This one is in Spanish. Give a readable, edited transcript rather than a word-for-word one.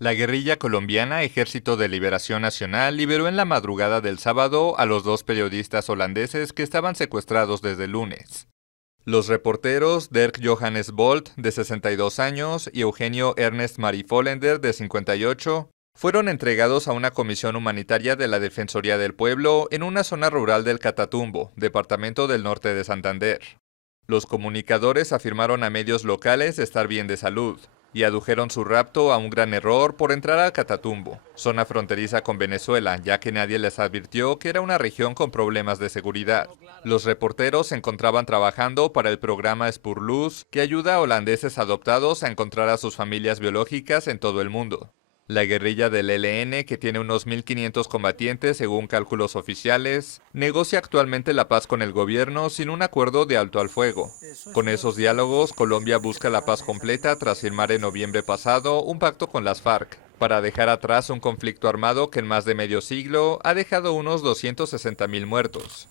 La guerrilla colombiana Ejército de Liberación Nacional liberó en la madrugada del sábado a los dos periodistas holandeses que estaban secuestrados desde el lunes. Los reporteros Dirk Johannes Bolt, de 62 años, y Eugenio Ernest Marie Follender, de 58, fueron entregados a una comisión humanitaria de la Defensoría del Pueblo en una zona rural del Catatumbo, departamento del norte de Santander. Los comunicadores afirmaron a medios locales estar bien de salud y adujeron su rapto a un gran error por entrar al Catatumbo, zona fronteriza con Venezuela, ya que nadie les advirtió que era una región con problemas de seguridad. Los reporteros se encontraban trabajando para el programa Spoorloos, que ayuda a holandeses adoptados a encontrar a sus familias biológicas en todo el mundo. La guerrilla del ELN, que tiene unos 1.500 combatientes según cálculos oficiales, negocia actualmente la paz con el gobierno sin un acuerdo de alto al fuego. Con esos diálogos, Colombia busca la paz completa tras firmar en noviembre pasado un pacto con las FARC, para dejar atrás un conflicto armado que en más de medio siglo ha dejado unos 260.000 muertos.